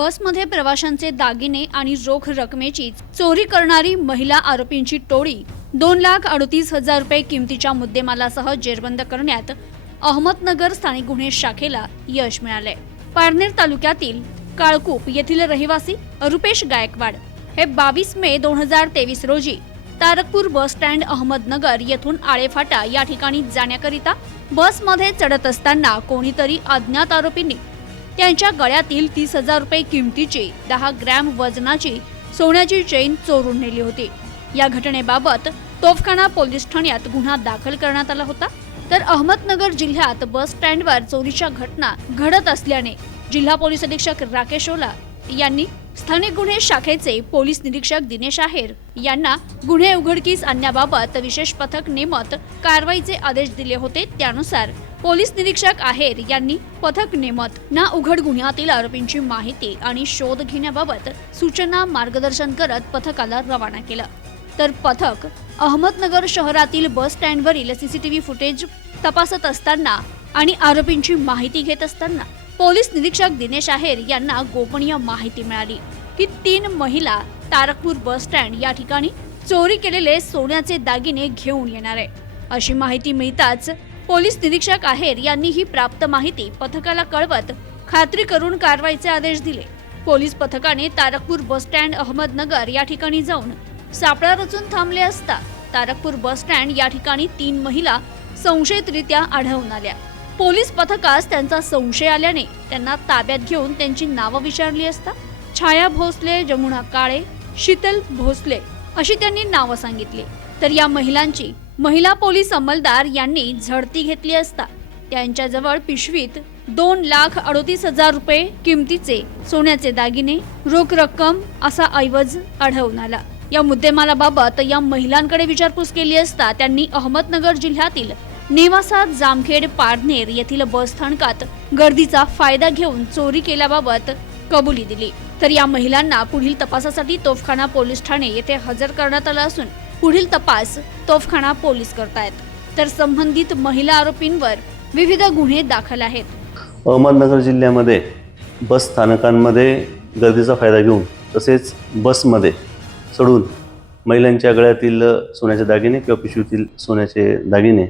बसमध्ये प्रवाशांचे दागिने आणि रोख रकमेची चोरी करणारी महिला आरोपींची टोळी दोन लाख अडतीस हजार रुपये किमतीच्या मुद्देमालासह जेरबंद करण्यात अहमदनगर स्थानिक गुन्हे शाखेला यश मिळाले पारनेर तालुक्यातील काळकूप येथील रहिवासी रुपेश गायकवाड हे बावीस मे दोन हजार तेवीस रोजी तारकपूर बस स्टँड अहमदनगर येथून आळेफाटा या ठिकाणी जाण्याकरिता बसमध्ये चढत असताना कोणीतरी अज्ञात आरोपींनी त्यांच्या गळ्यातील तीस हजार रुपये किमतीची दहा ग्रॅम वजनाची सोन्याची चेन चोरून नेली होती. या घटनेबाबत तोफखाना पोलीस ठाण्यात गुन्हा दाखल करण्यात आला होता. तर अहमदनगर जिल्ह्यात बस स्टँडवर चोरीच्या घटना घडत असल्याने जिल्हा पोलीस अधीक्षक राकेश ओला यांनी स्थानिक गुन्हे शाखेचे पोलीस निरीक्षक दिनेश आहेर यांना गुन्हे उघडकीस आणण्याबाबत विशेष पथक नेमत कारवाईचे आदेश दिले होते. त्यानुसार पोलीस निरीक्षक आहेर यांनी पथक नेमत ना उघड गुन्ह्यातील आरोपींची माहिती आणि शोध घेण्याबाबत सूचना मार्गदर्शन करत पथकाला रवाना केलं. तर पथक अहमदनगर शहरातील बस स्टँडवरील सीसीटीव्ही फुटेज तपासत असताना आणि आरोपींची माहिती घेत असताना पोलीस निरीक्षक दिनेश आहेर यांना गोपनीय माहिती मिळाली की तीन महिला तारकपूर बस स्टँड या ठिकाणी चोरी केलेले सोन्याचे दागिने घेऊन येणार. आहे अशी माहिती मिळताच पोलीस निरीक्षक आहेर यांनी ही प्राप्त माहिती पथकाला कळवत खात्री करून कारवाईचे आदेश दिले. पोलीस पथकाने तारकपूर बस स्टँड अहमदनगर या ठिकाणी जाऊन सापळा रचून थांबले असता तारकपूर बस स्टँड या ठिकाणी तीन महिला संशयितरित्या आढळून आल्या. पोलीस पथकास त्यांचा संशय आल्याने त्यांना ताब्यात घेऊन त्यांची नावं विचारली असता छाया भोसले जमुना काळे शीतल भोसले अशी त्यांनी नावं सांगितली. तर या महिलांची महिला पोलीस अंमलदार यांनी झडती घेतली असता. त्यांच्याजवळ पिशवीत दोन लाख अडोतीस हजार रुपये किमतीचे सोन्याचे दागिने रोख रक्कम असा ऐवज आढळून आला. या मुद्देमालाबाबत या महिलांकडे विचारपूस केली असता त्यांनी अहमदनगर जिल्ह्यातील नेवासा जामखेड पारनेर येथील बसस्थानकात गर्दीचा फायदा घेऊन चोरी केल्याबाबत कबुली दिली. तर या महिलांना पुढील तपासासाठी तोफखाना पोलीस ठाणे येथे हजर करण्यात आलं असून पुढील तपास तोफखाना पोलीस करतायत. तर संबंधित महिला आरोपींवर विविध गुन्हे दाखल आहेत. अहमदनगर जिल्ह्यामध्ये बस स्थानकांमध्ये गर्दीचा फायदा घेऊन तसेच बसमध्ये चढून महिलांच्या गळ्यातील सोन्याचे दागिने किंवा पिशवीतील सोन्याचे दागिने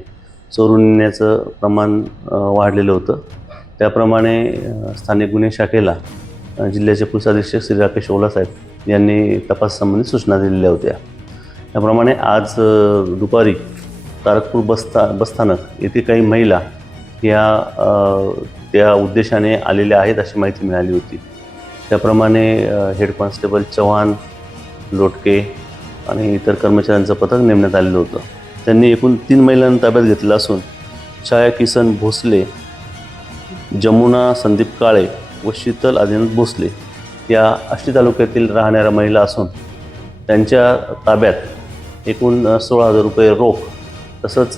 चोरून नेण्याचं प्रमाण वाढलेलं होतं. त्याप्रमाणे स्थानिक गुन्हे शाखेला जिल्ह्याचे पोलीस अधीक्षक श्री राकेश ओलासाहेब यांनी तपासासंबंधी सूचना दिलेल्या होत्या. त्याप्रमाणे आज दुपारी तारकपूर बसता बसस्थानक येथे काही महिला या त्या उद्देशाने आलेल्या आहेत अशी माहिती मिळाली होती. त्याप्रमाणे हेड कॉन्स्टेबल चव्हाण लोटके आणि इतर कर्मचाऱ्यांचं पथक नेमण्यात आलेलं होतं. त्यांनी एकूण तीन महिलांना ताब्यात घेतलं असून छाया किसन भोसले जमुना संदीप काळे व शीतल आदिनाथ भोसले या आष्टी तालुक्यातील राहणाऱ्या महिला असून त्यांच्या ताब्यात एकूण सोळा हजार रुपये रोख तसंच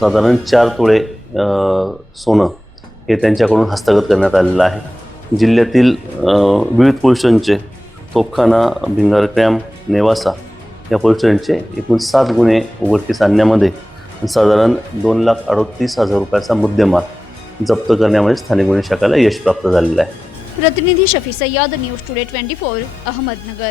साधारण चार तोळे सोनं हे त्यांच्याकडून हस्तगत करण्यात आलेलं आहे. जिल्ह्यातील विविध पोलिसांचे तोफखाना भिंगार कॅम्प नेवासा या पोलिसांचे एकूण सात गुन्हे उघडकीस आणण्यामध्ये साधारण दोन लाख अडोतीस हजार रुपयाचा मुद्देमाल जप्त करण्यामध्ये स्थानिक गुन्हे शाखेला यश प्राप्त झालेलं आहे. प्रतिनिधी Shafi Sayyed news today twenty four Ahmednagar.